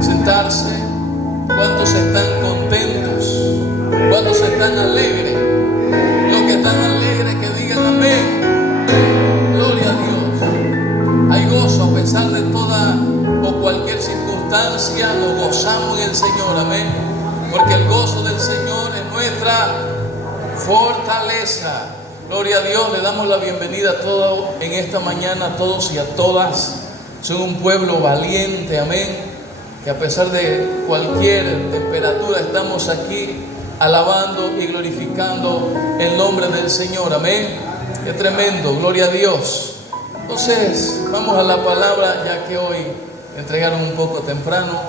Sentarse. ¿Cuántos están contentos? ¿Cuántos están alegres? Los que están alegres que digan amén. Gloria a Dios. Hay gozo a pesar de toda o cualquier circunstancia. Nos gozamos en el Señor, amén. Porque el gozo del Señor es nuestra fortaleza. Gloria a Dios. Le damos la bienvenida a todos en esta mañana, a todos y a todas. Son un pueblo valiente, amén, que a pesar de cualquier temperatura estamos aquí alabando y glorificando el nombre del Señor, amén. Qué tremendo, gloria a Dios. Entonces vamos a la palabra, ya que hoy entregaron un poco temprano,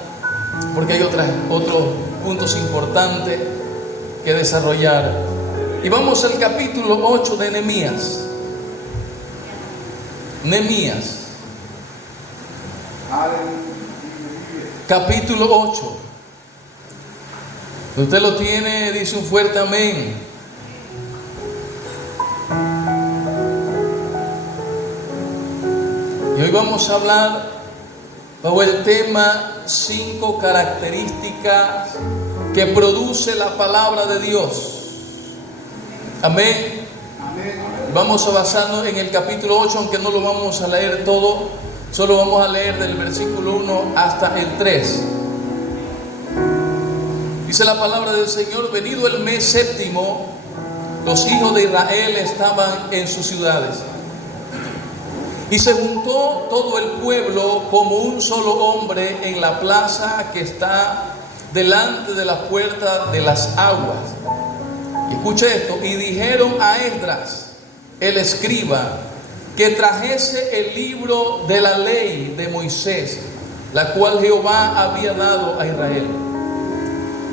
porque hay otros puntos importantes que desarrollar. Y vamos al capítulo 8 de Nehemías. Nehemías. Capítulo 8. Usted lo tiene, dice un fuerte amén. Y hoy vamos a hablar bajo el tema 5 características que produce la palabra de Dios. Amén. Vamos a basarnos en el capítulo 8, aunque no lo vamos a leer todo, solo vamos a leer del versículo 1 hasta el 3. Dice la palabra del Señor: venido el mes séptimo, los hijos de Israel estaban en sus ciudades. Y se juntó todo el pueblo como un solo hombre en la plaza que está delante de la puerta de las aguas. Escuche esto. Y dijeron a Esdras, el escriba, que trajese el libro de la ley de Moisés, la cual Jehová había dado a Israel.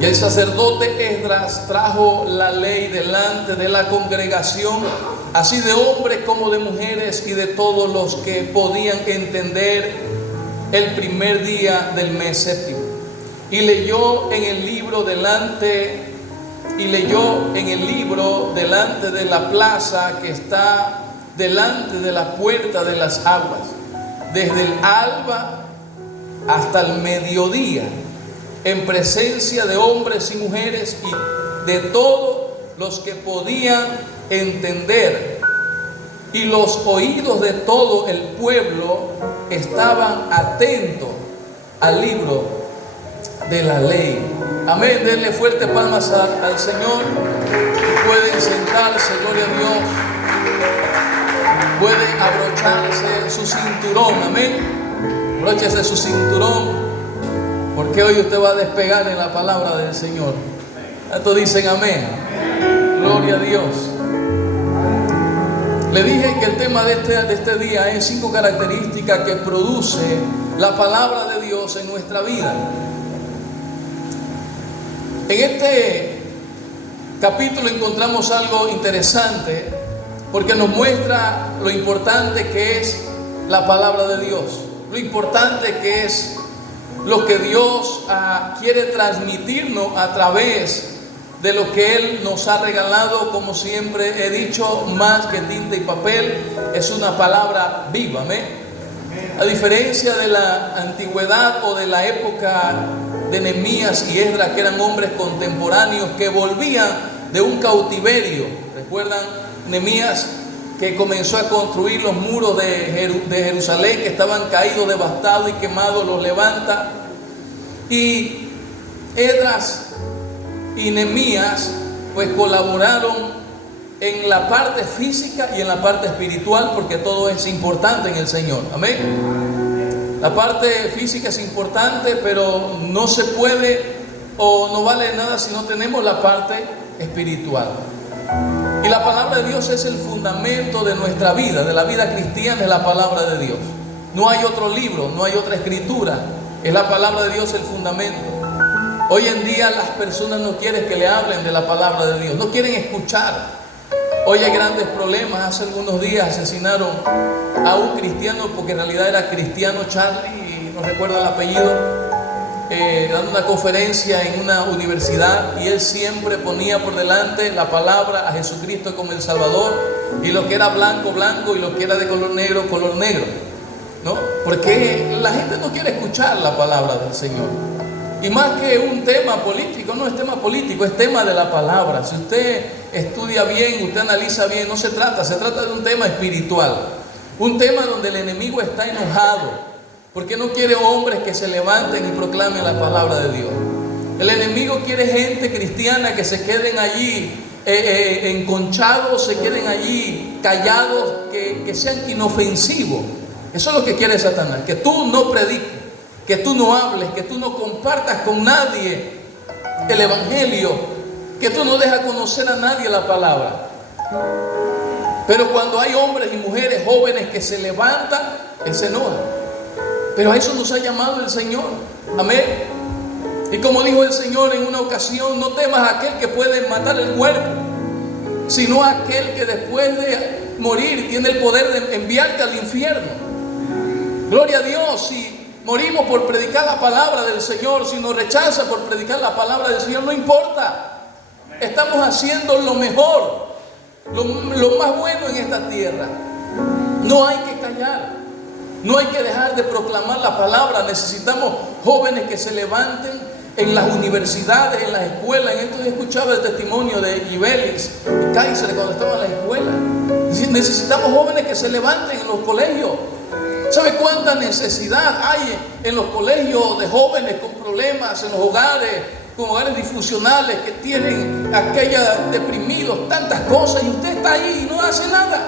Y el sacerdote Esdras trajo la ley delante de la congregación, así de hombres como de mujeres y de todos los que podían entender, el primer día del mes séptimo. Y leyó en el libro delante de la plaza que está delante de la puerta de las aguas, desde el alba hasta el mediodía, en presencia de hombres y mujeres y de todos los que podían entender. Y los oídos de todo el pueblo estaban atentos al libro de la ley. Amén. Denle fuerte palmas al Señor. Pueden sentarse, gloria a Dios. Pueden abrocharse su cinturón, amén. Abróchese su cinturón, porque hoy usted va a despegar en la palabra del Señor. ¿Cuántos dicen amén? Gloria a Dios. Le dije que el tema de este día es 5 características que produce la palabra de Dios en nuestra vida. En este capítulo encontramos algo interesante, porque nos muestra lo importante que es la palabra de Dios, lo importante que es lo que Dios quiere transmitirnos a través de lo que Él nos ha regalado. Como siempre he dicho, más que tinta y papel, es una palabra viva, amén. A diferencia de la antigüedad o de la época de Nehemías y Esdras, que eran hombres contemporáneos que volvían de un cautiverio. ¿Recuerdan Nehemías, que comenzó a construir los muros de Jerusalén, que estaban caídos, devastados y quemados? Los levanta. Y Esdras y Nehemías pues colaboraron en la parte física y en la parte espiritual, porque todo es importante en el Señor, amén. La parte física es importante, pero no se puede o no vale nada si no tenemos la parte espiritual. Y la palabra de Dios es el fundamento de nuestra vida, de la vida cristiana, es la palabra de Dios. No hay otro libro, no hay otra escritura, es la palabra de Dios el fundamento. Hoy en día las personas no quieren que le hablen de la palabra de Dios, no quieren escuchar. Hoy hay grandes problemas. Hace algunos días asesinaron a un cristiano, porque en realidad era Cristiano Charlie, y no recuerdo el apellido, dando una conferencia en una universidad, y él siempre ponía por delante la palabra, a Jesucristo como el Salvador, y lo que era blanco, blanco, y lo que era de color negro, ¿no? Porque la gente no quiere escuchar la palabra del Señor. Y más que un tema político, no es tema político, es tema de la palabra. Si usted estudia bien, usted analiza bien, no se trata de un tema espiritual. Un tema donde el enemigo está enojado, porque no quiere hombres que se levanten y proclamen la palabra de Dios. El enemigo quiere gente cristiana que se queden allí enconchados, se queden allí callados, que sean inofensivos. Eso es lo que quiere Satanás, que tú no prediques, que tú no hables, que tú no compartas con nadie el evangelio, que tú no dejas conocer a nadie la palabra. Pero cuando hay hombres y mujeres jóvenes que se levantan, Él se enoja. Pero a eso nos ha llamado el Señor. Amén. Y como dijo el Señor en una ocasión, no temas a aquel que puede matar el cuerpo, sino a aquel que después de morir tiene el poder de enviarte al infierno. Gloria a Dios. Si morimos por predicar la palabra del Señor, si nos rechaza por predicar la palabra del Señor, no importa. Estamos haciendo lo mejor, lo más bueno en esta tierra. No hay que callar, no hay que dejar de proclamar la palabra. Necesitamos jóvenes que se levanten en las universidades, en las escuelas. En esto escuchaba el testimonio de Gibelis y Kaiser cuando estaban en la escuela. Necesitamos jóvenes que se levanten en los colegios. ¿Sabe cuánta necesidad hay en los colegios de jóvenes con problemas, en los hogares, con hogares disfuncionales que tienen aquellos deprimidos, tantas cosas, y usted está ahí y no hace nada?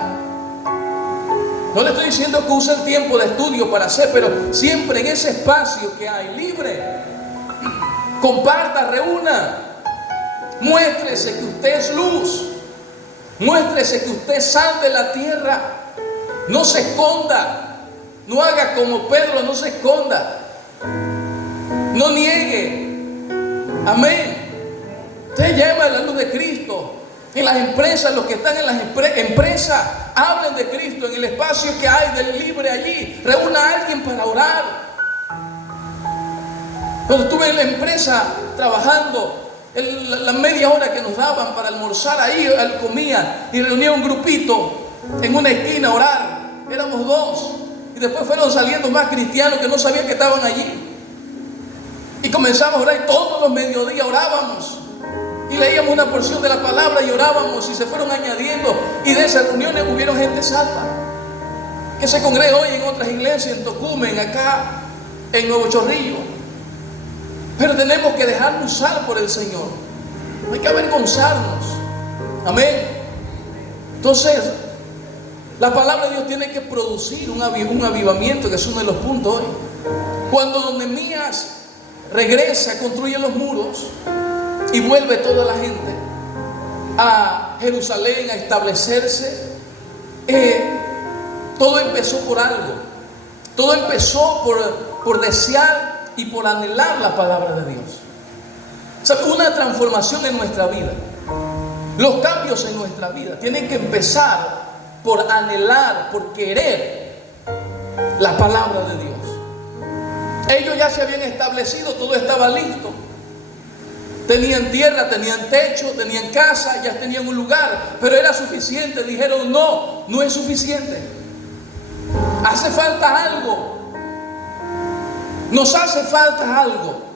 No le estoy diciendo que use el tiempo de estudio para hacer, pero siempre en ese espacio que hay libre, comparta, reúna, muéstrese que usted es luz, muéstrese que usted es sal de la tierra, no se esconda. No haga como Pedro, no se esconda. No niegue. Amén. Usted lleva la luz de Cristo. En las empresas, los que están en las empresas, hablen de Cristo. En el espacio que hay del libre allí, reúna a alguien para orar. Cuando estuve en la empresa trabajando, la media hora que nos daban para almorzar, ahí comía y reunía un grupito en una esquina a orar. Éramos 2. Y después fueron saliendo más cristianos que no sabían que estaban allí. Y comenzamos a orar y todos los mediodías orábamos. Y leíamos una porción de la palabra y orábamos y se fueron añadiendo. Y de esas reuniones hubieron gente salva. Que se congrega hoy en otras iglesias, en Tocumen, acá, en Nuevo Chorrillo. Pero tenemos que dejarnos usar por el Señor. No hay que avergonzarnos. Amén. Entonces, la palabra de Dios tiene que producir un avivamiento, que es uno de los puntos hoy. Cuando Nehemías regresa, construye los muros y vuelve toda la gente a Jerusalén a establecerse, todo empezó por algo. Todo empezó por desear y por anhelar la palabra de Dios. O sea, una transformación en nuestra vida. Los cambios en nuestra vida tienen que empezar por anhelar, por querer la palabra de Dios. Ellos ya se habían establecido, todo estaba listo. Tenían tierra, tenían techo, tenían casa, ya tenían un lugar, pero era suficiente. Dijeron, no es suficiente. Hace falta algo. Nos hace falta algo.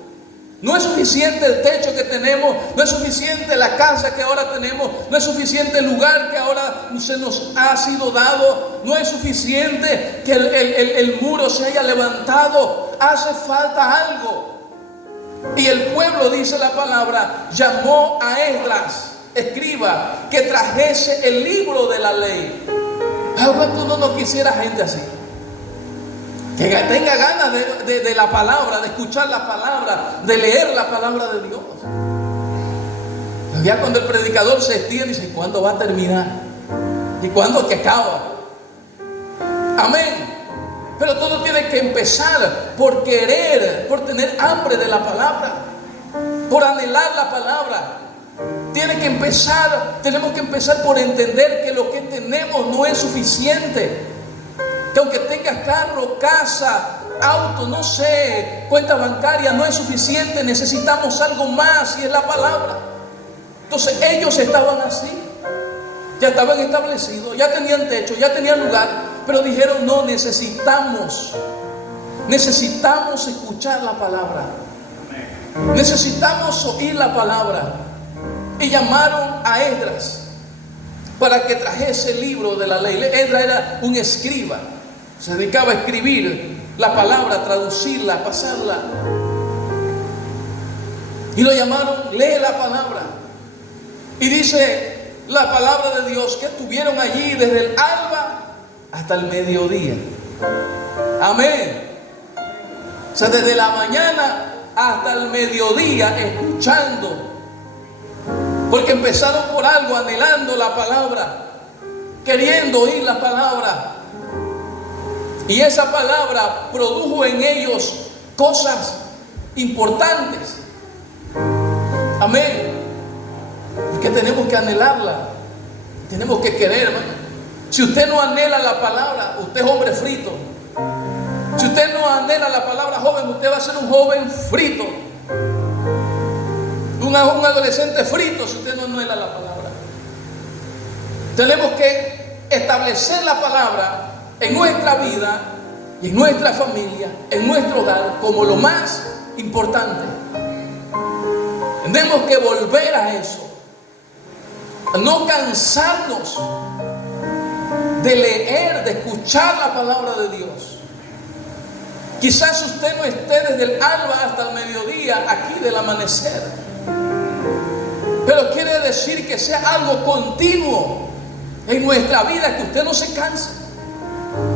No es suficiente el techo que tenemos, no es suficiente la casa que ahora tenemos, no es suficiente el lugar que ahora se nos ha sido dado, no es suficiente que el muro se haya levantado, hace falta algo. Y el pueblo, dice la palabra, llamó a Esdras, escriba, que trajese el libro de la ley. Ahora tú no quisieras gente así, que tenga ganas de la palabra, de escuchar la palabra, de leer la palabra de Dios. Ya cuando el predicador se extiende, dice, ¿cuándo va a terminar? ¿Y cuándo es que acaba? Amén. Pero todo tiene que empezar por querer, por tener hambre de la palabra, por anhelar la palabra. Tenemos que empezar por entender que lo que tenemos no es suficiente. Que aunque tengas carro, casa, auto, no sé, cuenta bancaria, no es suficiente. Necesitamos algo más y es la palabra. Entonces ellos estaban así. Ya estaban establecidos, ya tenían techo, ya tenían lugar. Pero dijeron, no, necesitamos Necesitamos escuchar la palabra. Necesitamos oír la palabra. Y llamaron a Esdras para que trajese el libro de la ley. Esdras era un escriba. Se dedicaba a escribir la palabra, a traducirla, a pasarla. Y lo llamaron, lee la palabra. Y dice la palabra de Dios que estuvieron allí desde el alba hasta el mediodía. Amén. O sea, desde la mañana hasta el mediodía escuchando. Porque empezaron por algo, anhelando la palabra, queriendo oír la palabra. Y esa palabra produjo en ellos cosas importantes. Amén. Porque tenemos que anhelarla. Tenemos que querer, hermano. Si usted no anhela la palabra, usted es hombre frito. Si usted no anhela la palabra, joven, usted va a ser un joven frito. Un adolescente frito si usted no anhela la palabra. Tenemos que establecer la palabra en nuestra vida y en nuestra familia, en nuestro hogar, como lo más importante. Tenemos que volver a eso. No cansarnos de leer, de escuchar la palabra de Dios. Quizás usted no esté desde el alba hasta el mediodía aquí del amanecer. Pero quiere decir que sea algo continuo en nuestra vida, que usted no se canse.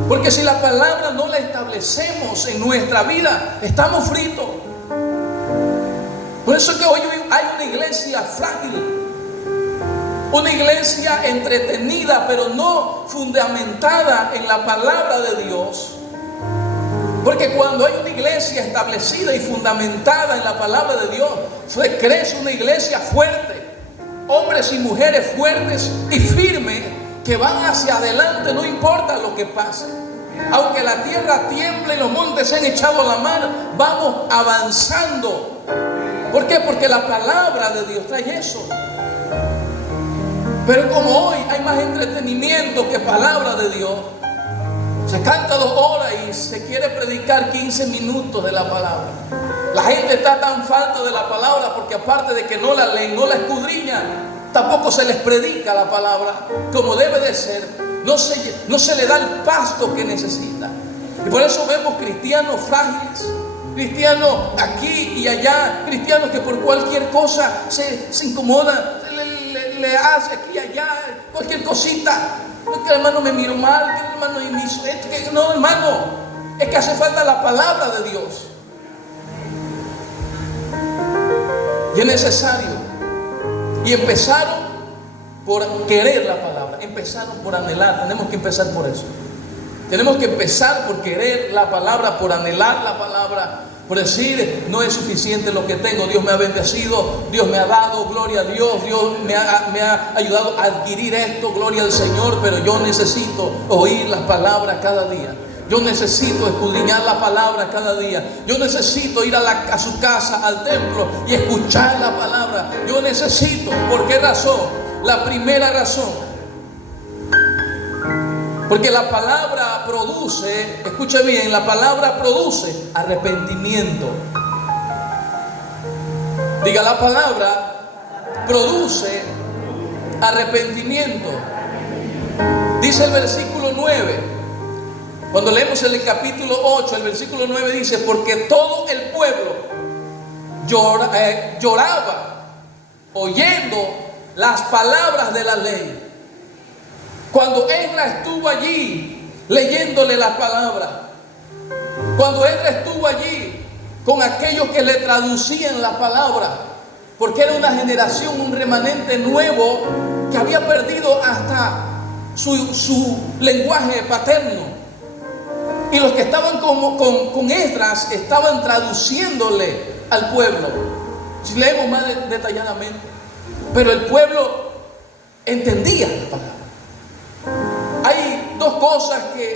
Porque si la palabra no la establecemos en nuestra vida, estamos fritos. Por eso es que hoy hay una iglesia frágil, una iglesia entretenida, pero no fundamentada en la palabra de Dios. Porque cuando hay una iglesia establecida y fundamentada en la palabra de Dios, se crece una iglesia fuerte. Hombres y mujeres fuertes y firmes que van hacia adelante, no importa lo que pase. Aunque la tierra tiemble y los montes se han echado a la mar, vamos avanzando. ¿Por qué? Porque la palabra de Dios trae eso. Pero como hoy hay más entretenimiento que palabra de Dios, se canta 2 horas y se quiere predicar 15 minutos de la palabra. La gente está tan falta de la palabra porque aparte de que no la leen, no la escudriñan, tampoco se les predica la palabra como debe de ser. No se le da el pasto que necesita. Y por eso vemos cristianos frágiles, cristianos aquí y allá, cristianos que por cualquier cosa se incomodan, le hace aquí y allá, cualquier cosita. Que el hermano me miró mal, que el hermano me hizo esto, que no, hermano, es que hace falta la palabra de Dios. Y es necesario. Y empezaron por querer la palabra, empezaron por anhelar. Tenemos que empezar por eso. Tenemos que empezar por querer la palabra, por anhelar la palabra, por decir, no es suficiente lo que tengo, Dios me ha bendecido, Dios me ha dado, gloria a Dios, Dios me ha ayudado a adquirir esto, gloria al Señor, pero yo necesito oír las palabras cada día. Yo necesito escudriñar la palabra cada día. Yo necesito ir a su casa, al templo, y escuchar la palabra. Yo necesito. ¿Por qué razón? La primera razón. Porque la palabra produce, escuche bien, la palabra produce arrepentimiento. Diga, la palabra produce arrepentimiento. Dice el versículo 9. Cuando leemos en el capítulo 8, el versículo 9 dice, porque todo el pueblo lloraba oyendo las palabras de la ley. Cuando Esdras estuvo allí leyéndole la palabra, cuando Esdras estuvo allí con aquellos que le traducían la palabra, porque era una generación, un remanente nuevo que había perdido hasta su lenguaje paterno. Y los que estaban con Esdras estaban traduciéndole al pueblo. Si leemos más detalladamente, pero el pueblo entendía la palabra. Hay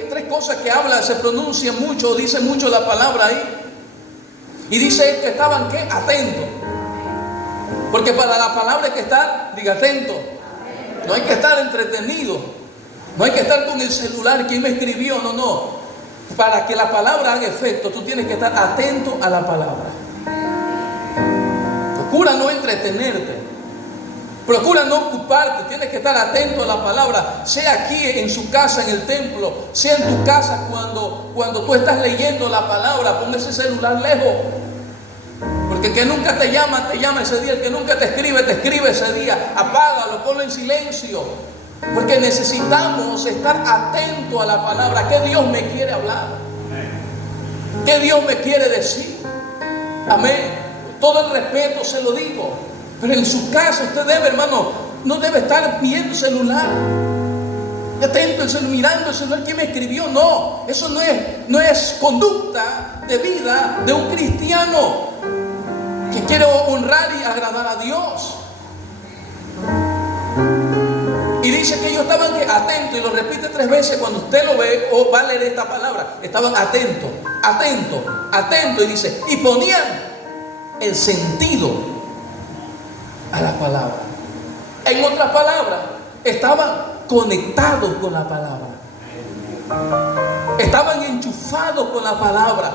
tres cosas que habla, se pronuncia mucho, dice mucho la palabra ahí. Y dice que estaban ¿qué? Atentos. Porque para la palabra hay que estar, diga, atento. No hay que estar entretenido. No hay que estar con el celular, ¿quién me escribió? No. para que la palabra haga efecto, tú tienes que estar atento a la palabra. Procura no entretenerte, procura no ocuparte, tienes que estar atento a la palabra, sea aquí en su casa, en el templo, sea en tu casa cuando tú estás leyendo la palabra. Pon ese celular lejos, porque el que nunca te llama ese día, el que nunca te escribe ese día. Apágalo, ponlo en silencio, porque necesitamos estar atentos a la palabra. ¿Qué Dios me quiere hablar? ¿Qué Dios me quiere decir? Amén. Todo el respeto se lo digo, pero en su casa usted debe, hermano, no debe estar viendo el celular, atento, mirando el celular. ¿Quién me escribió? No, eso no es conducta de vida de un cristiano que quiere honrar y agradar a Dios. Y dice que ellos estaban atentos, y lo repite 3 veces cuando usted lo ve o va a leer esta palabra. Estaban atentos, y dice, y ponían el sentido a la palabra. En otras palabras, estaban conectados con la palabra, estaban enchufados con la palabra.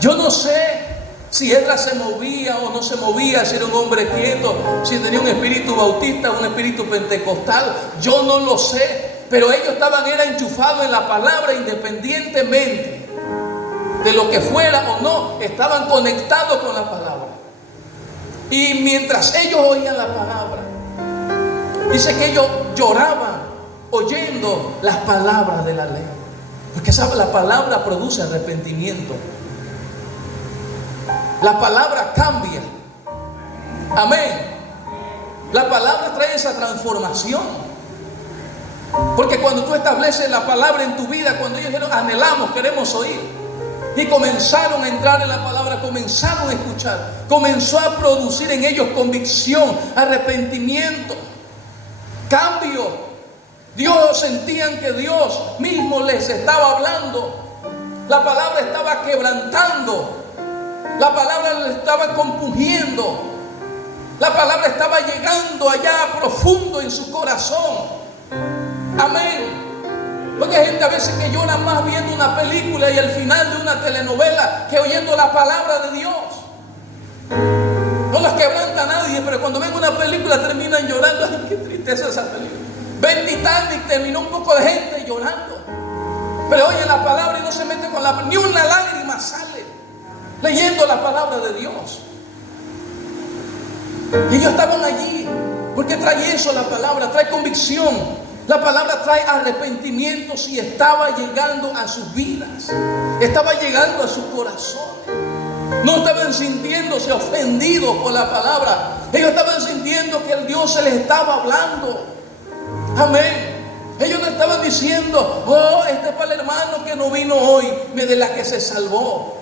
Yo no sé si Esdras se movía o no se movía, si era un hombre quieto, si tenía un espíritu bautista, un espíritu pentecostal, yo no lo sé, pero ellos estaban enchufados en la palabra, independientemente de lo que fuera o no, estaban conectados con la palabra. Y mientras ellos oían la palabra, dice que ellos lloraban oyendo las palabras de la ley, porque la palabra produce arrepentimiento. La palabra cambia. Amén. La palabra trae esa transformación. Porque cuando tú estableces la palabra en tu vida, cuando ellos dijeron, anhelamos, queremos oír, y comenzaron a entrar en la palabra, comenzaron a escuchar, comenzó a producir en ellos convicción, arrepentimiento, cambio. Dios, sentían que Dios mismo les estaba hablando. La palabra estaba quebrantando. La palabra le estaba compungiendo. La palabra estaba llegando allá profundo en su corazón. Amén. Porque hay gente a veces que llora más viendo una película y el final de una telenovela que oyendo la palabra de Dios. No las quebranta a nadie, pero cuando ven una película terminan llorando. Ay, qué tristeza esa película. Ven Titanic, terminó un poco de gente llorando, pero oye la palabra y no se mete con ni una lágrima sale leyendo la palabra de Dios. Y ellos estaban allí porque trae eso, la palabra trae convicción, la palabra trae arrepentimiento. Si estaba llegando a sus vidas, estaba llegando a su corazón. No estaban sintiéndose ofendidos por la palabra, ellos estaban sintiendo que el Dios se les estaba hablando. Amén. Ellos no estaban diciendo, oh, este es para el hermano que no vino hoy, de la que se salvó.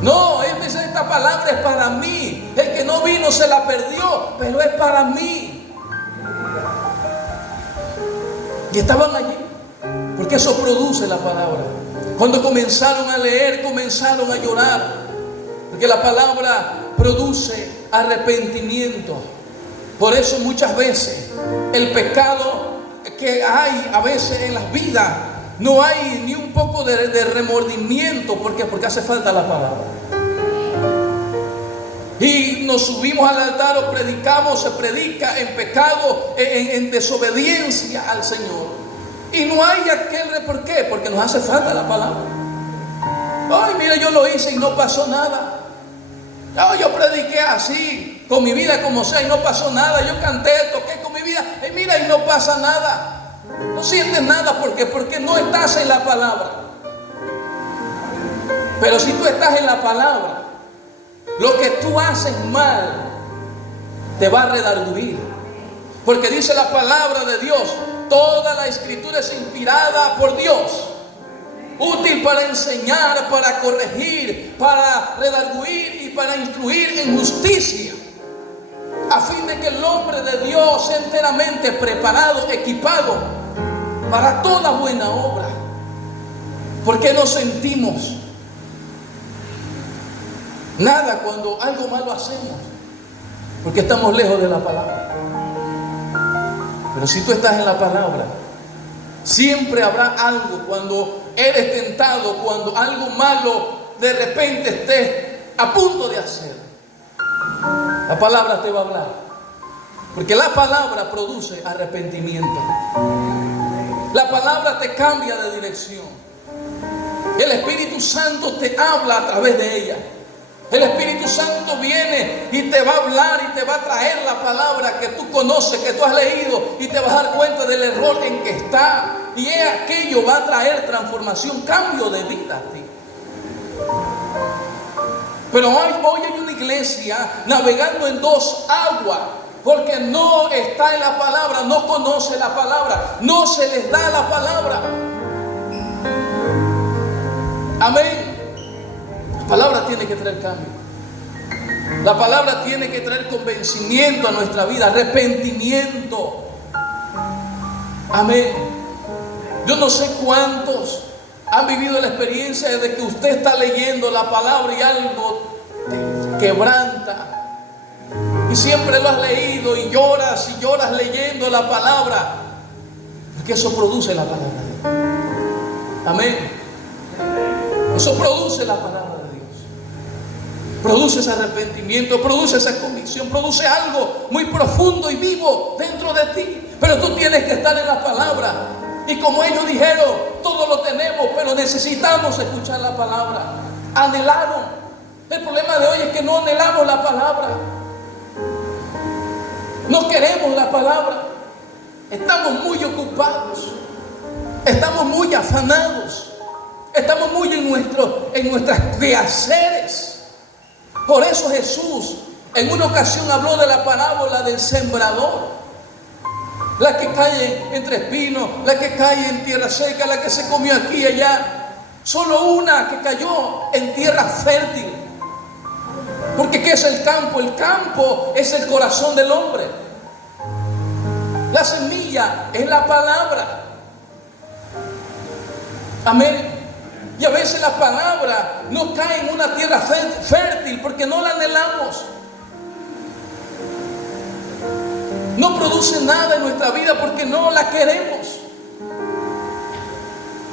No, ellos dicen, esta palabra es para mí. El que no vino se la perdió, pero es para mí. Y estaban allí, porque eso produce la palabra. Cuando comenzaron a leer, comenzaron a llorar, porque la palabra produce arrepentimiento. Por eso muchas veces el pecado que hay a veces en las vidas, no hay ni un poco de remordimiento. ¿Por qué? Porque hace falta la palabra. Y nos subimos al altar o predicamos, se predica en pecado, en desobediencia al Señor. Y no hay aquel, ¿por qué? Porque nos hace falta la palabra. Ay, mira, yo lo hice y no pasó nada. Yo prediqué así, con mi vida como sea, y no pasó nada. Yo canté, toqué con mi vida, y mira, y no pasa nada. No sientes nada, ¿por qué? Porque no estás en la palabra. Pero si tú estás en la palabra, lo que tú haces mal te va a redarguir. Porque dice la palabra de Dios, toda la escritura es inspirada por Dios, útil para enseñar, para corregir, para redarguir y para instruir en justicia, a fin de que el hombre de Dios sea enteramente preparado, equipado para toda buena obra. ¿Por qué no sentimos nada cuando algo malo hacemos? Porque estamos lejos de la palabra. Pero si tú estás en la palabra, siempre habrá algo cuando eres tentado cuando algo malo de repente estés a punto de hacer. La palabra te va a hablar, porque la palabra produce arrepentimiento. La palabra te cambia de dirección. El Espíritu Santo te habla a través de ella. El Espíritu Santo viene y te va a hablar y te va a traer la palabra que tú conoces, que tú has leído, y te vas a dar cuenta del error en que está. Y aquello va a traer transformación, cambio de vida a ti. Pero hoy hay una iglesia navegando en dos aguas, porque no está en la palabra, no conoce la palabra, no se les da la palabra. Amén. La palabra tiene que traer cambio. La palabra tiene que traer convencimiento a nuestra vida, arrepentimiento. Amén. Yo no sé cuántos han vivido la experiencia de que usted está leyendo la palabra y algo te quebranta. Y siempre lo has leído y lloras leyendo la palabra. Porque eso produce la palabra de Dios. Amén. Eso produce la palabra de Dios. Produce ese arrepentimiento, produce esa convicción, produce algo muy profundo y vivo dentro de ti. Pero tú tienes que estar en la palabra. Y como ellos dijeron, todo lo tenemos, pero necesitamos escuchar la palabra. Anhelaron. El problema de hoy es que no anhelamos la palabra. No queremos la palabra. Estamos muy ocupados. Estamos muy afanados. Estamos muy en nuestras quehaceres. Por eso Jesús en una ocasión habló de la parábola del sembrador. La que cae entre espinos, la que cae en tierra seca, la que se comió aquí y allá. Solo una que cayó en tierra fértil. Porque ¿qué es el campo? El campo es el corazón del hombre. La semilla es la palabra. Amén. Y a veces la palabra no cae en una tierra fértil porque no la anhelamos. No produce nada en nuestra vida porque no la queremos.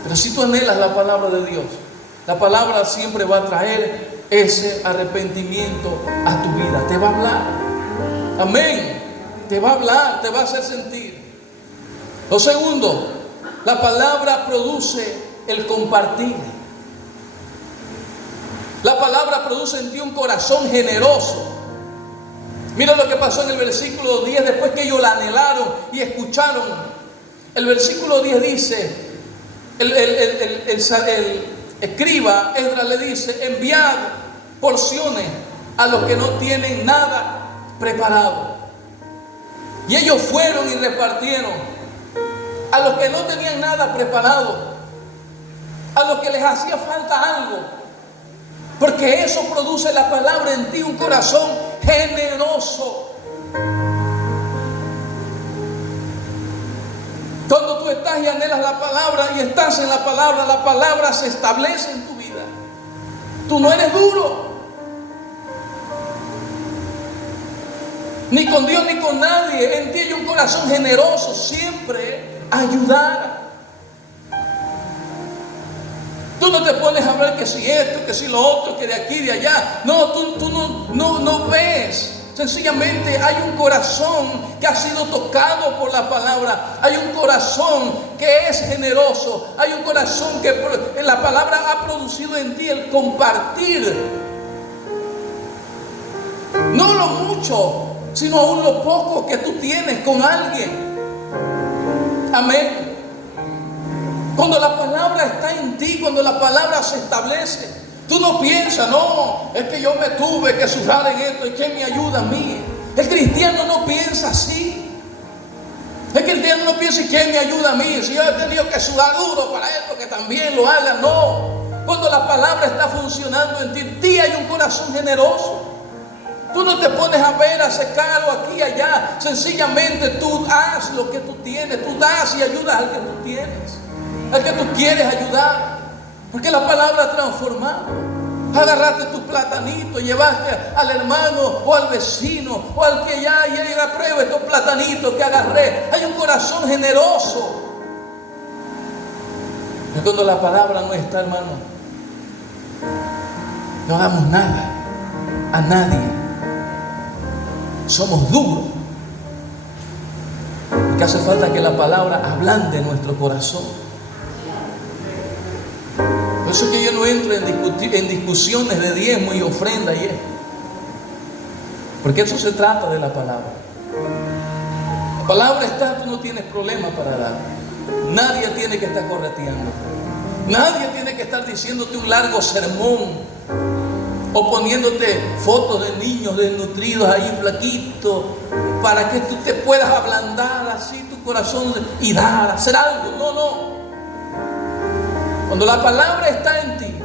Pero si tú anhelas la palabra de Dios, la palabra siempre va a traer ese arrepentimiento a tu vida. Te va a hablar. Amén. Te va a hablar, te va a hacer sentir. Lo segundo, la palabra produce el compartir. La palabra produce en ti un corazón generoso. Mira lo que pasó en el versículo 10, después que ellos la anhelaron y escucharon. El versículo 10 dice, el escriba Esdras le dice: enviad porciones a los que no tienen nada preparado. Y ellos fueron y repartieron a los que no tenían nada preparado, a los que les hacía falta algo. Porque eso produce la palabra en ti, un corazón generoso. Cuando tú estás y anhelas la palabra y estás en la palabra se establece en tu vida. Tú no eres duro, ni con Dios ni con nadie. En ti hay un corazón generoso, siempre ayudar. Tú no te pones a hablar que si esto, que si lo otro, que de aquí, de allá. No, tú no ves. Sencillamente hay un corazón que ha sido tocado por la palabra. Hay un corazón que es generoso. Hay un corazón que la palabra ha producido en ti el compartir. No lo mucho, sino aún lo poco que tú tienes con alguien. Amén. Cuando la palabra está en ti, cuando la palabra se establece, tú no piensas, no, es que yo me tuve que sudar en esto y ¿quién me ayuda a mí? El cristiano no piensa así. El cristiano no piensa, ¿quién me ayuda a mí? Si yo he tenido que sudar duro para esto, que también lo haga. No. Cuando la palabra está funcionando en ti hay un corazón generoso. Tú no te pones a ver, a secarlo aquí y allá. Sencillamente tú haz lo que tú tienes. Tú das y ayudas al que tú tienes, al que tú quieres ayudar. Porque la palabra ha transformado. Agarraste tus platanitos, llevaste al hermano o al vecino o al que ya llega, prueba estos platanitos que agarré. Hay un corazón generoso. Y cuando la palabra no está, hermano, no hagamos nada a nadie. Somos duros. Porque hace falta que la palabra ablande nuestro corazón. Por eso que yo no entro en discusiones de diezmo y ofrenda y esto. Porque eso se trata de la palabra. La palabra está, tú no tienes problema para dar. Nadie tiene que estar correteando. Nadie tiene que estar diciéndote un largo sermón o poniéndote fotos de niños desnutridos ahí flaquitos para que tú te puedas ablandar así tu corazón y dar, hacer algo. No, no. Cuando la palabra está en ti,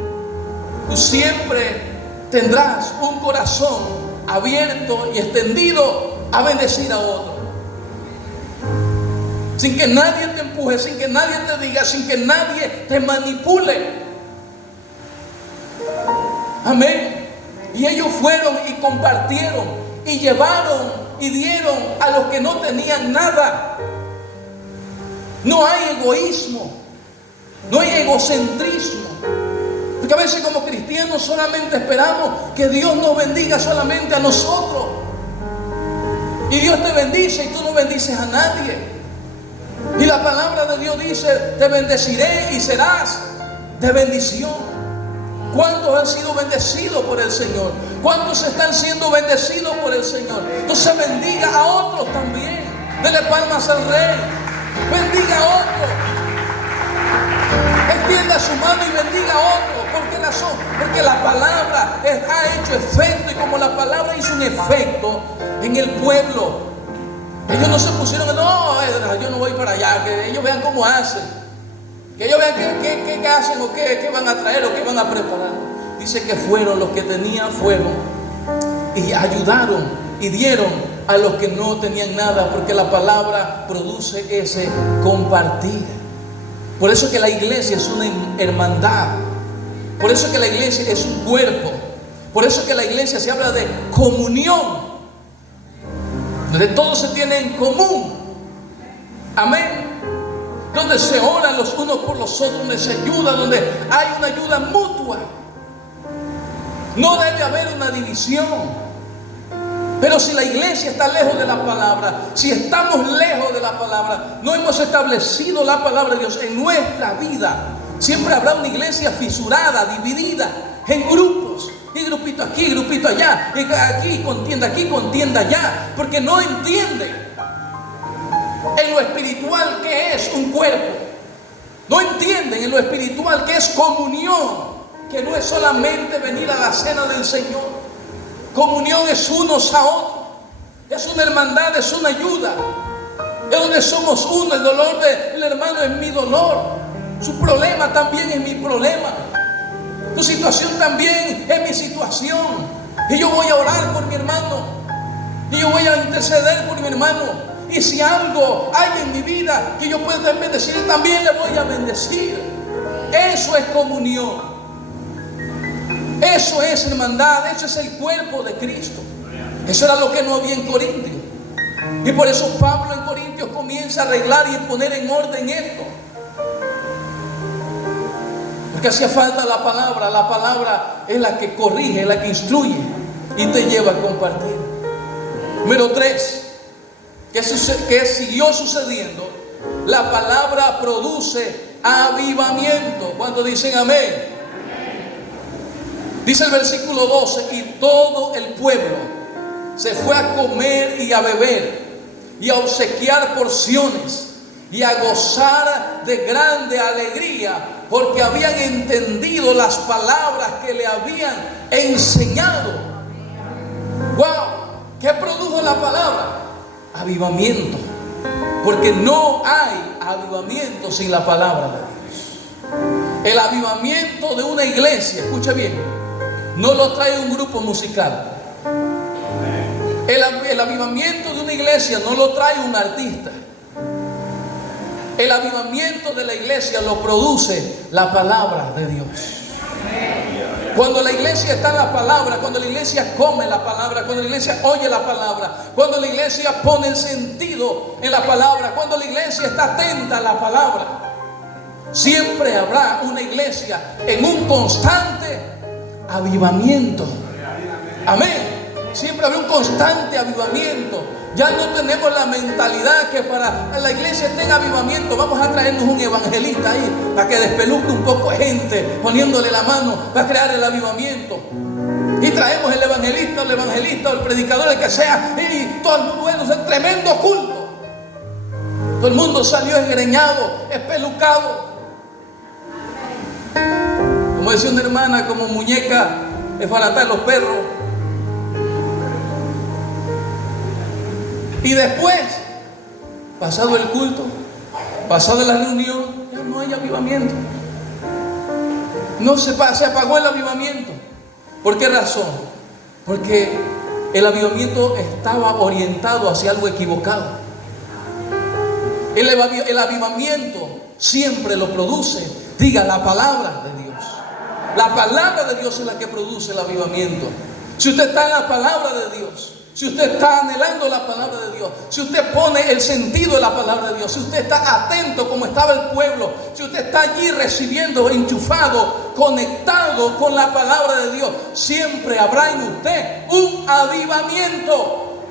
tú siempre tendrás un corazón abierto y extendido a bendecir a otro. Sin que nadie te empuje, sin que nadie te diga, sin que nadie te manipule. Amén. Y ellos fueron y compartieron y llevaron y dieron a los que no tenían nada. No hay egoísmo, no hay egocentrismo. Porque a veces como cristianos solamente esperamos que Dios nos bendiga solamente a nosotros. Y Dios te bendice y tú no bendices a nadie. Y la palabra de Dios dice: te bendeciré y serás de bendición. ¿Cuántos han sido bendecidos por el Señor? ¿Cuántos están siendo bendecidos por el Señor? Entonces bendiga a otros también. Dele palmas al Rey. Bendiga a otros. Extienda su mano y bendiga a otros. ¿Por qué razón? Porque la palabra ha hecho efecto. Y como la palabra hizo un efecto en el pueblo, ellos no se pusieron, no, yo no voy para allá, que ellos vean cómo hacen, que ellos vean qué hacen o qué van a traer o qué van a preparar. Dice que fueron los que tenían, fueron y ayudaron y dieron a los que no tenían nada, porque la palabra produce ese compartir. Por eso que la iglesia es una hermandad, por eso que la iglesia es un cuerpo, por eso que la iglesia se habla de comunión, donde todo se tiene en común. Amén. Donde se oran los unos por los otros, donde se ayuda, donde hay una ayuda mutua. No debe haber una división. Pero si la iglesia está lejos de la palabra, si estamos lejos de la palabra, no hemos establecido la palabra de Dios en nuestra vida, siempre habrá una iglesia fisurada, dividida en grupos. Y grupito aquí, grupito allá, y aquí, contienda allá, porque no entienden en lo espiritual que es un cuerpo. No entienden en lo espiritual que es comunión, que no es solamente venir a la cena del Señor. Comunión es unos a otros, es una hermandad, es una ayuda, es donde somos uno. El dolor del hermano es mi dolor, su problema también es mi problema. Tu situación también es mi situación. Y yo voy a orar por mi hermano. Y yo voy a interceder por mi hermano. Y si algo hay en mi vida que yo pueda bendecir, también le voy a bendecir. Eso es comunión. Eso es hermandad. Eso es el cuerpo de Cristo. Eso era lo que no había en Corintios. Y por eso Pablo en Corintios comienza a arreglar y poner en orden esto. Que hacía falta la palabra es la que corrige, es la que instruye y te lleva a compartir. Número 3, que siguió sucediendo, la palabra produce avivamiento. Cuando dicen amén. Dice el versículo 12: y todo el pueblo se fue a comer y a beber y a obsequiar porciones y a gozar de grande alegría, porque habían entendido las palabras que le habían enseñado. ¡Wow! ¿Qué produjo la palabra? Avivamiento. Porque no hay avivamiento sin la palabra de Dios. El avivamiento de una iglesia, escucha bien, no lo trae un grupo musical. El avivamiento de una iglesia no lo trae un artista. El avivamiento de la iglesia lo produce la palabra de Dios. Cuando la iglesia está en la palabra, cuando la iglesia come la palabra, cuando la iglesia oye la palabra, cuando la iglesia pone el sentido en la palabra, cuando la iglesia está atenta a la palabra, Siempre habrá una iglesia en un constante avivamiento. Amén. Siempre habrá un constante avivamiento. Ya no tenemos la mentalidad que para la iglesia tenga avivamiento vamos a traernos un evangelista ahí para que despeluque un poco de gente poniéndole la mano para crear el avivamiento. Y traemos el evangelista o el predicador, el que sea, y todo el mundo, bueno, es un tremendo culto. Todo el mundo salió engreñado, espelucado. Como decía una hermana, como muñeca esbaratada de los perros. Y después, pasado el culto, pasado la reunión, ya no hay avivamiento. Se apagó el avivamiento. ¿Por qué razón? Porque el avivamiento estaba orientado hacia algo equivocado. El avivamiento siempre lo produce, diga, la palabra de Dios. La palabra de Dios es la que produce el avivamiento. Si usted está en la palabra de Dios, si usted está anhelando la palabra de Dios, si usted pone el sentido de la palabra de Dios, si usted está atento como estaba el pueblo, si usted está allí recibiendo, enchufado, conectado con la palabra de Dios, siempre habrá en usted un avivamiento.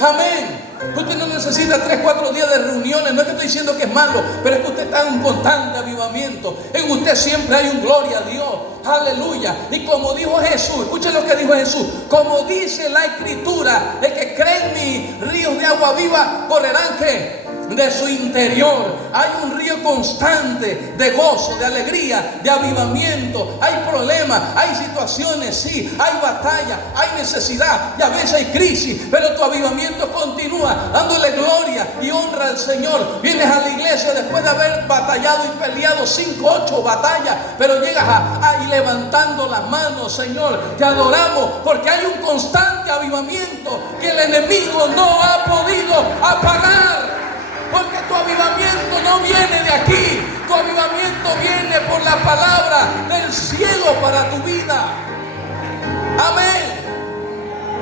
Amén. Usted no necesita 3, 4 días de reuniones. No es que estoy diciendo que es malo, pero es que usted está en un constante avivamiento. En usted siempre hay un gloria a Dios. Aleluya. Y como dijo Jesús, escuchen lo que dijo Jesús. Como dice la Escritura, el que cree en mí, ríos de agua viva correrán ¿qué? De su interior. Hay un río constante de gozo, de alegría, de avivamiento. Hay problemas, hay situaciones, sí, hay batalla, hay necesidad y a veces hay crisis, pero tu avivamiento continúa dándole gloria y honra al Señor. Vienes a la iglesia después de haber batallado y peleado 5, 8 batallas, pero llegas ahí levantando las manos. Señor, te adoramos porque hay un constante avivamiento que el enemigo no ha podido apagar. Porque tu avivamiento no viene de aquí. Tu avivamiento viene por la palabra del cielo para tu vida. Amén.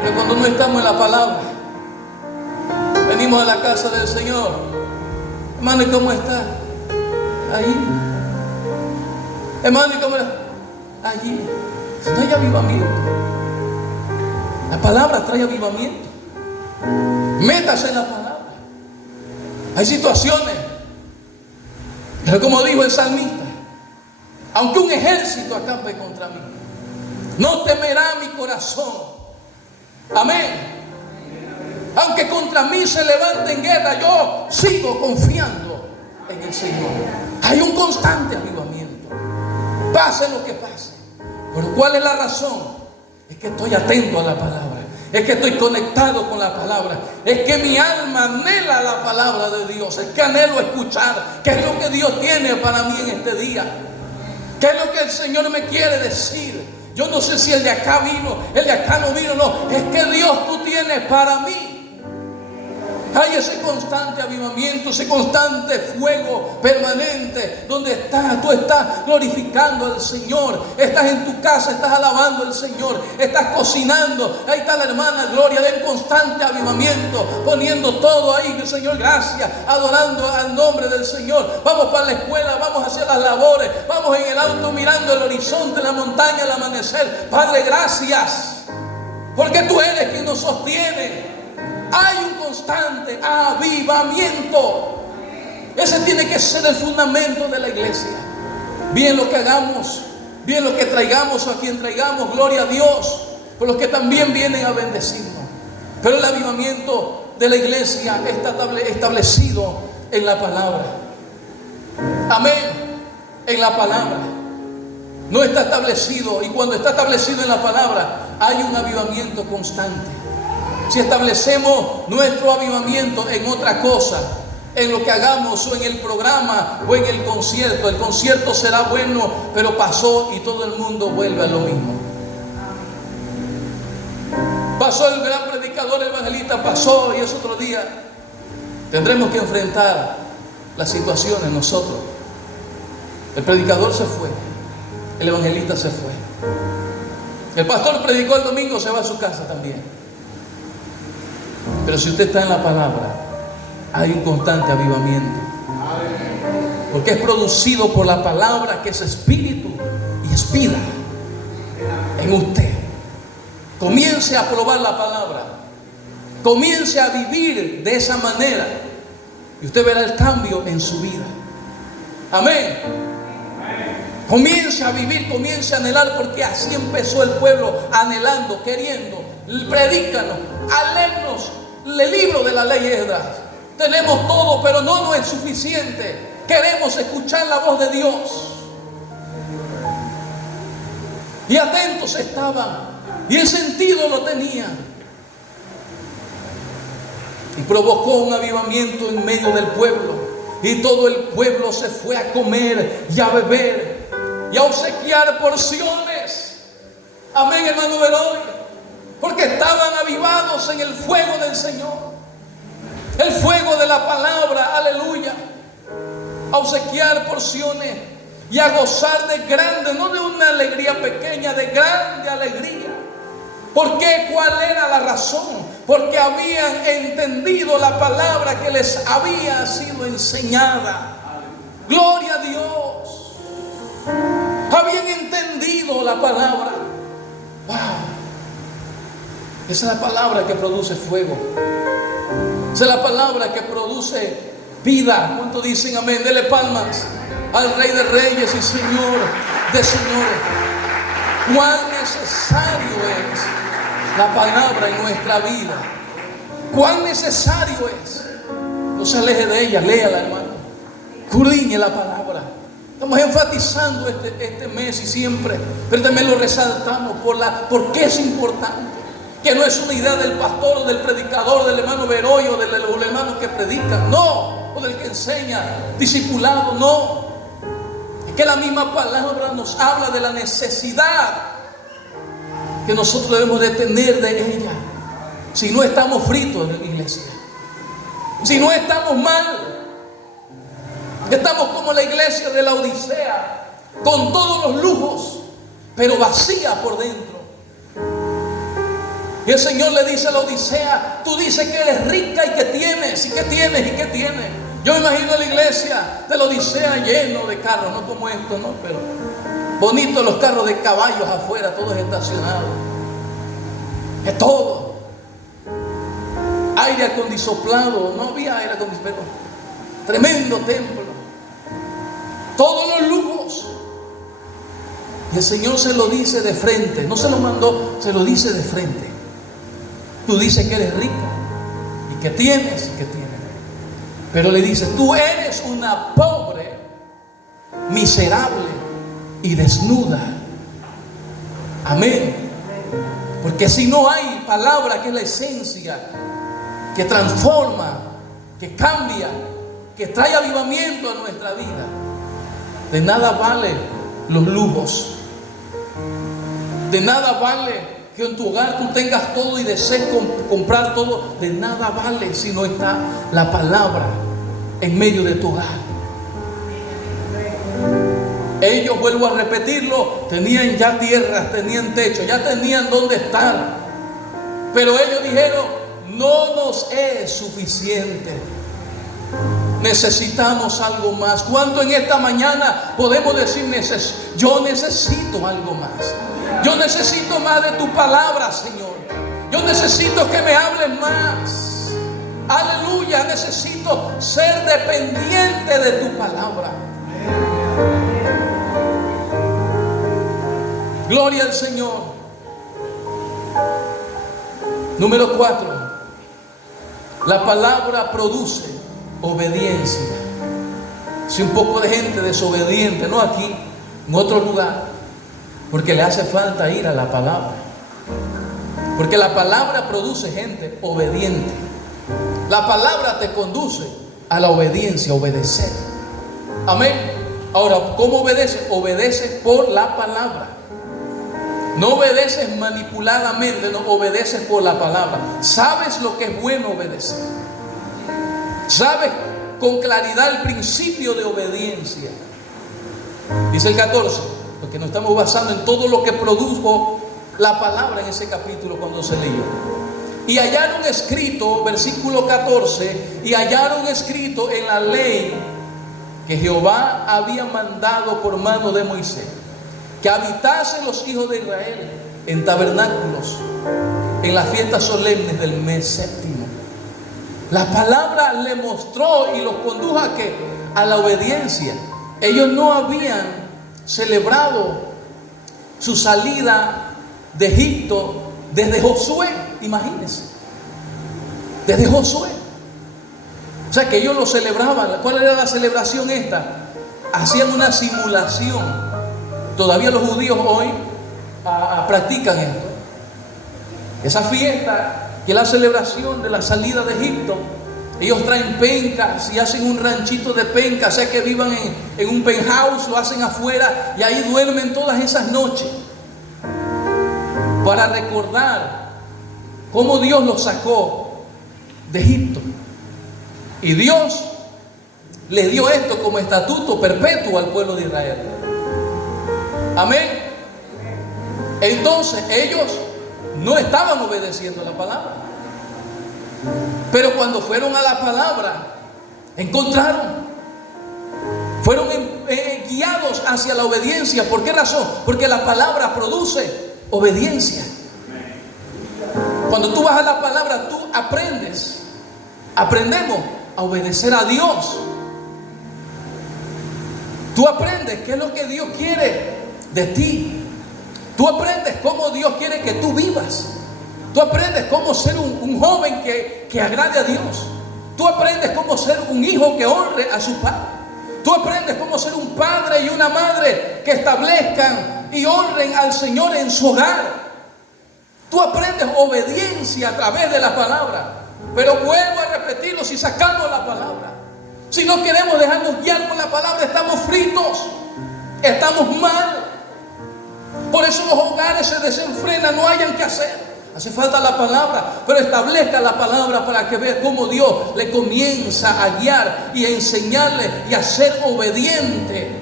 Pero cuando no estamos en la palabra, venimos a la casa del Señor. Hermano, ¿y cómo está? Allí. Hermano, ¿y cómo está? Allí. No hay avivamiento. La palabra trae avivamiento. Métase en la palabra. Hay situaciones, pero como dijo el salmista, aunque un ejército acampe contra mí, no temerá mi corazón. Amén. Aunque contra mí se levante en guerra, yo sigo confiando en el Señor. Hay un constante avivamiento, pase lo que pase. ¿Pero cuál es la razón? Es que estoy atento a la palabra. Es que estoy conectado con la palabra. Es que mi alma anhela la palabra de Dios. Es que anhelo escuchar qué es lo que Dios tiene para mí en este día. ¿Qué es lo que el Señor me quiere decir? Yo no sé si el de acá vino, el de acá no vino, no. Es que Dios tú tienes para mí. Hay ese constante avivamiento, ese constante fuego permanente donde tú estás glorificando al Señor. Estás en tu casa, estás alabando al Señor, estás cocinando. Ahí está la hermana Gloria, del constante avivamiento, poniendo todo ahí. Señor, gracias, adorando al nombre del Señor. Vamos para la escuela, vamos a hacer las labores, vamos en el auto mirando el horizonte, la montaña, el amanecer. Padre, gracias, porque tú eres quien nos sostiene. Hay un constante avivamiento. Ese tiene que ser el fundamento de la iglesia. Bien lo que hagamos, bien lo que traigamos, a quien traigamos, gloria a Dios, por los que también vienen a bendecirnos. Pero el avivamiento de la iglesia está establecido en la palabra. Amén. En la palabra. No está establecido, y cuando está establecido en la palabra, hay un avivamiento constante. Si establecemos nuestro avivamiento en otra cosa, en lo que hagamos o en el programa o en el concierto será bueno, pero pasó y todo el mundo vuelve a lo mismo. Pasó el gran predicador, el evangelista, pasó y es otro día. Tendremos que enfrentar las situaciones nosotros. El predicador se fue, el evangelista se fue. El pastor predicó el domingo, se va a su casa también. Pero si usted está en la palabra, hay un constante avivamiento. Porque es producido por la palabra, que es espíritu y es vida en usted. Comience a probar la palabra. Comience a vivir de esa manera. Y usted verá el cambio en su vida. Amén. Comience a vivir, comience a anhelar, porque así empezó el pueblo, anhelando, queriendo. Predícanos, halémonos el libro de la ley Esdras. Tenemos todo, pero no nos es suficiente. Queremos escuchar la voz de Dios. Y atentos estaban, y el sentido lo tenían. Y provocó un avivamiento en medio del pueblo. Y todo el pueblo se fue a comer y a beber y a obsequiar porciones. Amén, hermano Veroy. Porque estaban avivados en el fuego del Señor. El fuego de la palabra, aleluya. A obsequiar porciones y a gozar de grande, no de una alegría pequeña, de grande alegría. ¿Por qué? ¿Cuál era la razón? Porque habían entendido la palabra que les había sido enseñada. Gloria a Dios. Habían entendido la palabra. Wow. Esa es la palabra que produce fuego. Esa es la palabra que produce vida. ¿Cuántos dicen amén? Dele palmas al Rey de Reyes y Señor de Señores. Cuán necesario es la palabra en nuestra vida. Cuán necesario es. No se aleje de ella, léala, hermano. Curiñe la palabra. Estamos enfatizando este mes y siempre, pero también lo resaltamos por qué es importante. Que no es una idea del pastor, del predicador, del hermano Veroy o de los hermanos que predican, no, o del que enseña, discipulado, no. Es que la misma palabra nos habla de la necesidad que nosotros debemos de tener de ella. Si no estamos fritos en la iglesia, si no estamos mal, estamos como la iglesia de la Odisea, con todos los lujos, pero vacía por dentro. Y el Señor le dice a la Odisea: tú dices que eres rica y que tienes, y que tienes, y que tienes. Yo me imagino la iglesia de la Odisea lleno de carros, no como esto, no, pero bonitos los carros de caballos afuera, todos estacionados. De todo. Aire acondicionado, no había aire acondicionado. Tremendo templo. Todos los lujos. Y el Señor se lo dice de frente. No se lo mandó, se lo dice de frente. Tú dices que eres rica y que tienes, pero le dice: tú eres una pobre, miserable y desnuda. Amén. Porque si no hay palabra, que es la esencia, que transforma, que cambia, que trae avivamiento a nuestra vida, de nada vale los lujos. De nada vale que en tu hogar tú tengas todo y desees comprar todo. De nada vale si no está la palabra en medio de tu hogar. Ellos, vuelvo a repetirlo, tenían ya tierras, tenían techo, ya tenían dónde estar. Pero ellos dijeron: no nos es suficiente. Necesitamos algo más. ¿Cuánto en esta mañana podemos decir: yo necesito algo más? Yo necesito más de tu palabra, Señor. Yo necesito que me hables más. Aleluya. Necesito ser dependiente de tu palabra. Gloria al Señor. Número 4. La palabra produce obediencia. Si un poco de gente desobediente, no aquí, en otro lugar, porque le hace falta ir a la palabra. Porque la palabra produce gente obediente. La palabra te conduce a la obediencia, obedecer. Amén. Ahora, ¿cómo obedece? Obedece por la palabra. No obedeces manipuladamente, no, obedeces por la palabra. Sabes lo que es bueno obedecer. Sabes con claridad el principio de obediencia. Dice el 14, porque nos estamos basando en todo lo que produjo la palabra en ese capítulo cuando se leyó. Y hallaron escrito, versículo 14, y hallaron escrito en la ley que Jehová había mandado por mano de Moisés, que habitasen los hijos de Israel en tabernáculos, en las fiestas solemnes del mes séptimo. La palabra le mostró y los condujo a la obediencia. Ellos no habían celebrado su salida de Egipto desde Josué, imagínense, desde Josué. O sea que ellos lo celebraban. ¿Cuál era la celebración esta? Hacían una simulación. Todavía los judíos hoy practican esto. Esa fiesta, que es la celebración de la salida de Egipto, ellos traen pencas y hacen un ranchito de pencas, sea que vivan en un penthouse, lo hacen afuera y ahí duermen todas esas noches para recordar cómo Dios los sacó de Egipto. Y Dios le dio esto como estatuto perpetuo al pueblo de Israel. Amén. Entonces ellos no estaban obedeciendo la palabra, pero cuando fueron a la palabra fueron guiados hacia la obediencia. ¿Por qué razón? Porque la palabra produce obediencia. Cuando tú vas a la palabra, tú aprendemos a obedecer a Dios. Tú aprendes qué es lo que Dios quiere de ti. Tú aprendes cómo Dios quiere que tú vivas. Tú aprendes cómo ser un joven que agrade a Dios. Tú aprendes cómo ser un hijo que honre a su padre. Tú aprendes cómo ser un padre y una madre que establezcan y honren al Señor en su hogar. Tú aprendes obediencia a través de la palabra. Pero vuelvo a repetirlo, si sacamos la palabra, si no queremos dejarnos guiar por la palabra, estamos fritos, estamos mal. Por eso los hogares se desenfrenan, no hayan que hacer. Hace falta la palabra, pero establezca la palabra para que vea cómo Dios le comienza a guiar y a enseñarle y a ser obediente.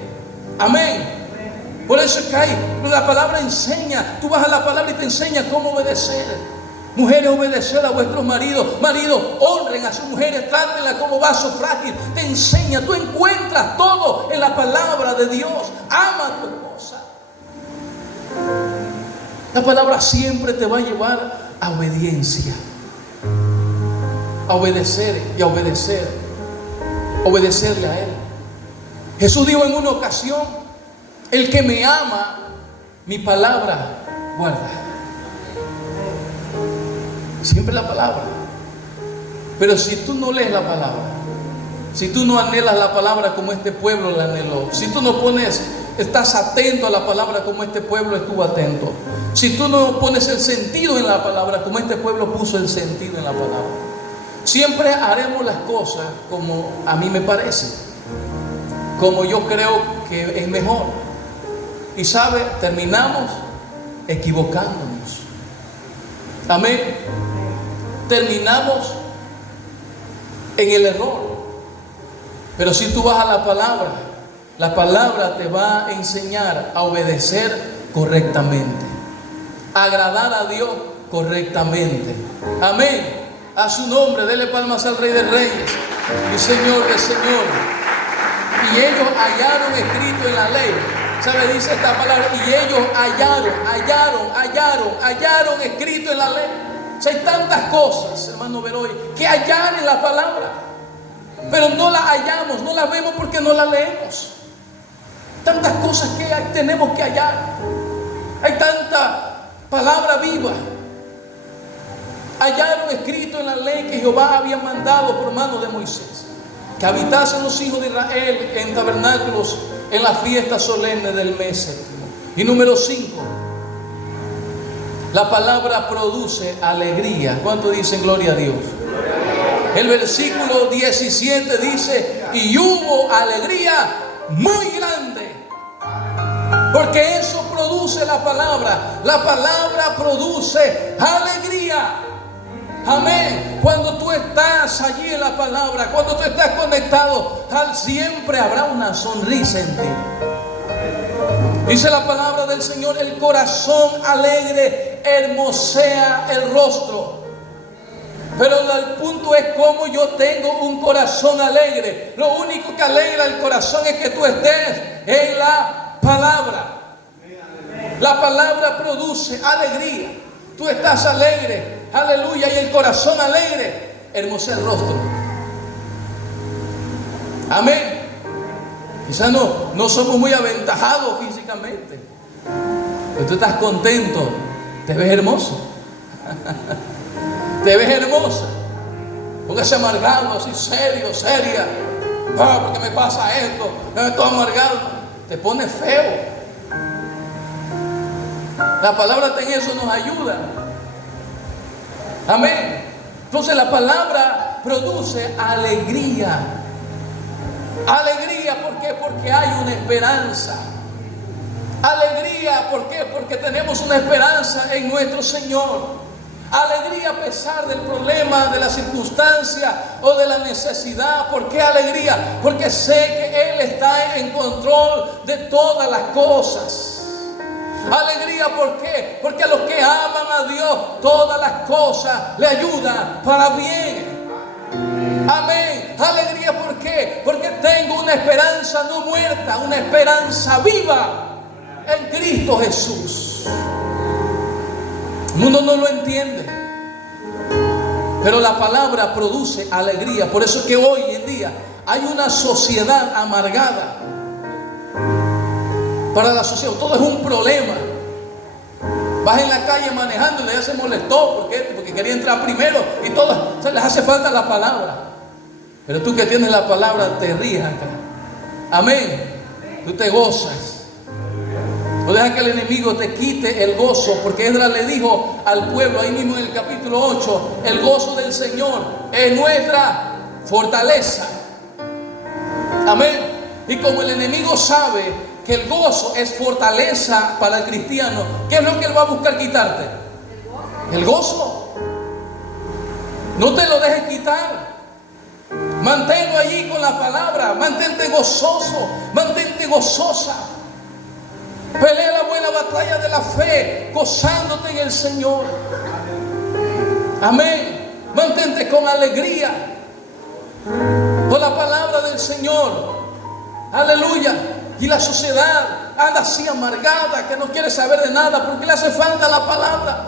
Amén. Por eso es que la palabra enseña. Tú vas a la palabra y te enseña cómo obedecer. Mujeres, obedeced a vuestros maridos. Maridos, honren a sus mujeres, trátenla como vaso frágil. Te enseña, tú encuentras todo en la palabra de Dios. Ama a tu esposa. La palabra siempre te va a llevar a obediencia, a obedecer y a obedecer, obedecerle a Él. Jesús dijo en una ocasión: el que me ama, mi palabra guarda. Siempre la palabra. Pero si tú no lees la palabra, si tú no anhelas la palabra como este pueblo la anheló, si tú no estás atento a la palabra como este pueblo estuvo atento, si tú no pones el sentido en la palabra como este pueblo puso el sentido en la palabra, siempre haremos las cosas como a mí me parece, como yo creo que es mejor. Y sabe, terminamos equivocándonos. Amén. Terminamos en el error. Pero si tú vas a la palabra te va a enseñar a obedecer correctamente, a agradar a Dios correctamente. Amén. A su nombre, dele palmas al Rey de Reyes y Señor de Señores. Y ellos hallaron escrito en la ley. ¿Sabe? Dice esta palabra: y ellos hallaron escrito en la ley. O sea, hay tantas cosas, hermano Beroy, que hallar en la palabra, pero no la hallamos, no la vemos porque no la leemos. Tantas cosas que tenemos que hallar. Hay tanta palabra viva. Hallaron escrito en la ley que Jehová había mandado por mano de Moisés, que habitasen los hijos de Israel en tabernáculos en la fiesta solemne del mes séptimo. Y número 5, la palabra produce alegría. ¿Cuánto dicen gloria a Dios? El versículo 17 dice: y hubo alegría muy grande. Porque eso produce la palabra. La palabra produce alegría. Amén. Cuando tú estás allí en la palabra, cuando tú estás conectado, siempre habrá una sonrisa en ti. Dice la palabra del Señor: el corazón alegre hermosea el rostro. Pero el punto es cómo yo tengo un corazón alegre. Lo único que alegra el corazón es que tú estés en la palabra. La palabra produce alegría. Tú estás alegre, aleluya, y el corazón alegre hermosa el rostro. Amén. Quizás no somos muy aventajados físicamente, pero tú estás contento, te ves hermoso. Te ves hermosa. Póngase amargado, así serio, seria. Porque me pasa esto, estoy amargado. Te pone feo. La palabra en eso nos ayuda. Amén. Entonces la palabra produce alegría. Alegría, ¿por qué? Porque hay una esperanza. Alegría, ¿por qué? Porque tenemos una esperanza en nuestro Señor. Alegría a pesar del problema, de la circunstancia o de la necesidad. ¿Por qué alegría? Porque sé que Él está en control de todas las cosas. Alegría, ¿por qué? Porque a los que aman a Dios, todas las cosas le ayudan para bien. Amén. Alegría, ¿por qué? Porque tengo una esperanza no muerta, una esperanza viva en Cristo Jesús. El mundo no lo entiende, pero la palabra produce alegría. Por eso es que hoy en día hay una sociedad amargada. Para la sociedad todo es un problema. Vas en la calle manejando y ya se molestó. ¿Por qué? Porque quería entrar primero y todo. O sea, les hace falta la palabra. Pero tú que tienes la palabra te ríes acá. Amén. Tú te gozas. No deja que el enemigo te quite el gozo, porque Esdras le dijo al pueblo ahí mismo en el capítulo 8: el gozo del Señor es nuestra fortaleza. Amén. Y como el enemigo sabe que el gozo es fortaleza para el cristiano, ¿qué es lo que él va a buscar quitarte? El gozo. No te lo dejes quitar. Manténlo allí con la palabra. Mantente gozoso, mantente gozosa. Pelea la buena batalla de la fe, gozándote en el Señor. Amén. Mantente con alegría, con la palabra del Señor. Aleluya. Y la sociedad anda así amargada, que no quiere saber de nada porque le hace falta la palabra.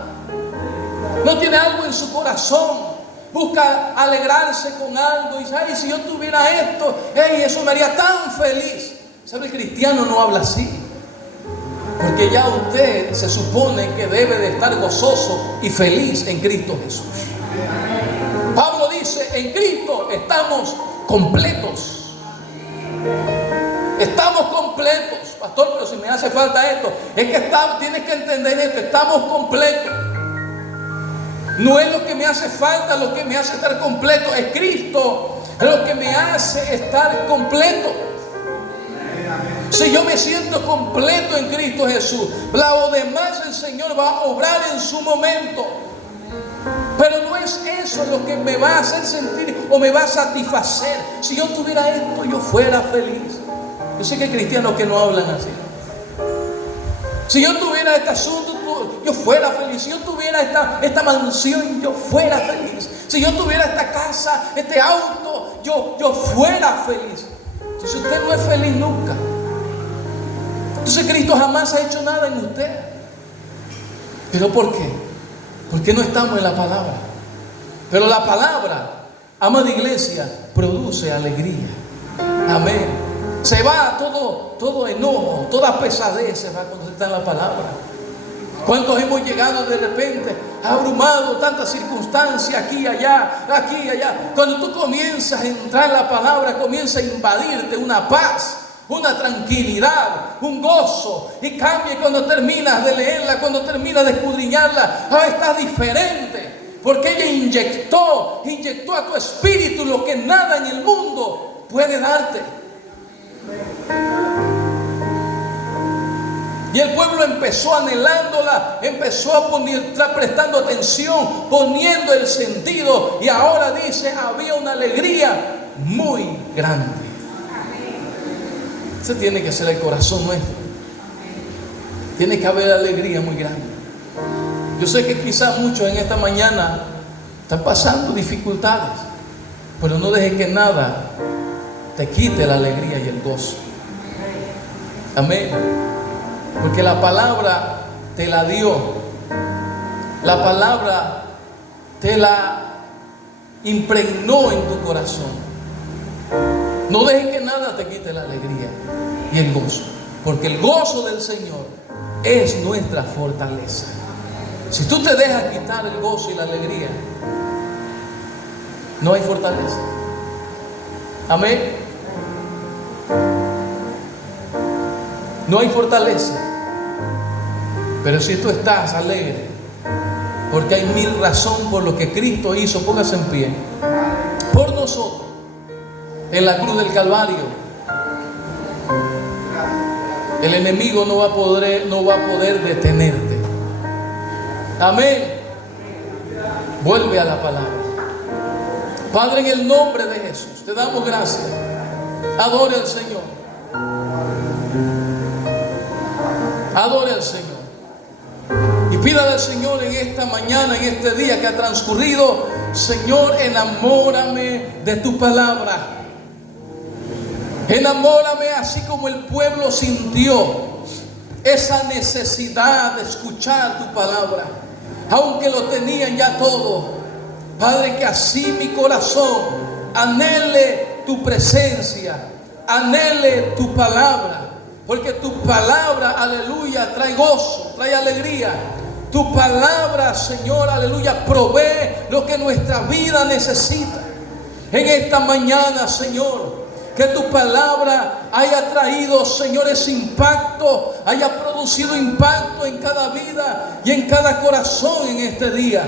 No tiene algo en su corazón. Busca alegrarse con algo y dice: ay, si yo tuviera esto, eso me haría tan feliz. ¿Sabe? El cristiano no habla así. Porque ya usted se supone que debe de estar gozoso y feliz en Cristo Jesús. Pablo dice: en Cristo estamos completos. Estamos completos. Pastor, pero si me hace falta esto, es que tienes que entender esto: estamos completos. No es lo que me hace falta lo que me hace estar completo, es Cristo lo que me hace estar completo. Si yo me siento completo en Cristo Jesús, lo demás el Señor va a obrar en su momento. Pero no es eso lo que me va a hacer sentir o me va a satisfacer. Si yo tuviera esto, yo fuera feliz. Yo sé que hay cristianos que no hablan así. Si yo tuviera este asunto, yo fuera feliz. Si yo tuviera esta mansión, yo fuera feliz. Si yo tuviera esta casa, este auto, yo fuera feliz. Entonces usted no es feliz nunca. Entonces Cristo jamás ha hecho nada en usted. ¿Pero por qué? Porque no estamos en la palabra. Pero la palabra, amada iglesia, produce alegría. Amén. Se va todo enojo, toda pesadez se va cuando está en la palabra. ¿Cuántos hemos llegado de repente abrumados, tantas circunstancias aquí y allá, aquí y allá? Cuando tú comienzas a entrar en la palabra, comienza a invadirte una paz, una tranquilidad, un gozo, y cambia. Y cuando terminas de leerla, cuando terminas de escudriñarla, estás diferente, porque ella inyectó a tu espíritu lo que nada en el mundo puede darte. Y el pueblo empezó anhelándola, empezó prestando atención, poniendo el sentido, y ahora dice: había una alegría muy grande. Ese tiene que ser el corazón nuestro. Tiene que haber alegría muy grande. Yo sé que quizás muchos en esta mañana Están pasando dificultades, pero no dejes que nada te quite la alegría y el gozo. Amén. Porque la palabra te la dio. La palabra te la impregnó en tu corazón. No dejes que nada te quite la alegría y el gozo. Porque el gozo del Señor es nuestra fortaleza. Si tú te dejas quitar el gozo y la alegría, no hay fortaleza. Amén. No hay fortaleza. Pero si tú estás alegre, porque hay mil razones por lo que Cristo hizo, póngase en pie por nosotros en la cruz del Calvario. El enemigo no va a poder detenerte. Amén. Vuelve a la palabra. Padre, en el nombre de Jesús, te damos gracias. Adore al Señor. Adore al Señor. Y pídale al Señor en esta mañana, en este día que ha transcurrido: Señor, enamórame de tu palabra. Enamórame así como el pueblo sintió esa necesidad de escuchar tu palabra, aunque lo tenían ya todo. Padre, que así mi corazón anhele tu presencia, anhele tu palabra, porque tu palabra, aleluya, trae gozo, trae alegría. Tu palabra, Señor, aleluya, provee lo que nuestra vida necesita. En esta mañana, Señor, que tu palabra haya traído, Señor, ese impacto, haya producido impacto en cada vida y en cada corazón en este día.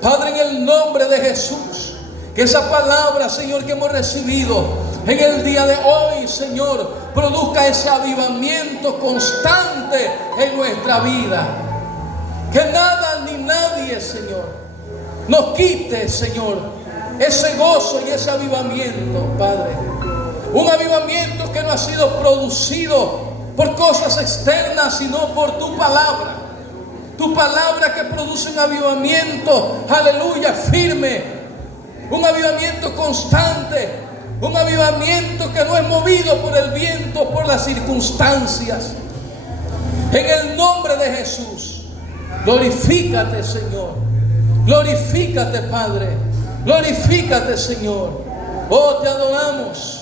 Padre, en el nombre de Jesús, que esa palabra, Señor, que hemos recibido en el día de hoy, Señor, produzca ese avivamiento constante en nuestra vida. Que nada ni nadie, Señor, nos quite, Señor, ese gozo y ese avivamiento, Padre. Un avivamiento que no ha sido producido por cosas externas, sino por tu palabra. Tu palabra que produce un avivamiento, aleluya, firme. Un avivamiento constante. Un avivamiento que no es movido por el viento, por las circunstancias. En el nombre de Jesús, glorifícate, Señor. Glorifícate, Padre. Glorifícate, Señor. Oh, te adoramos.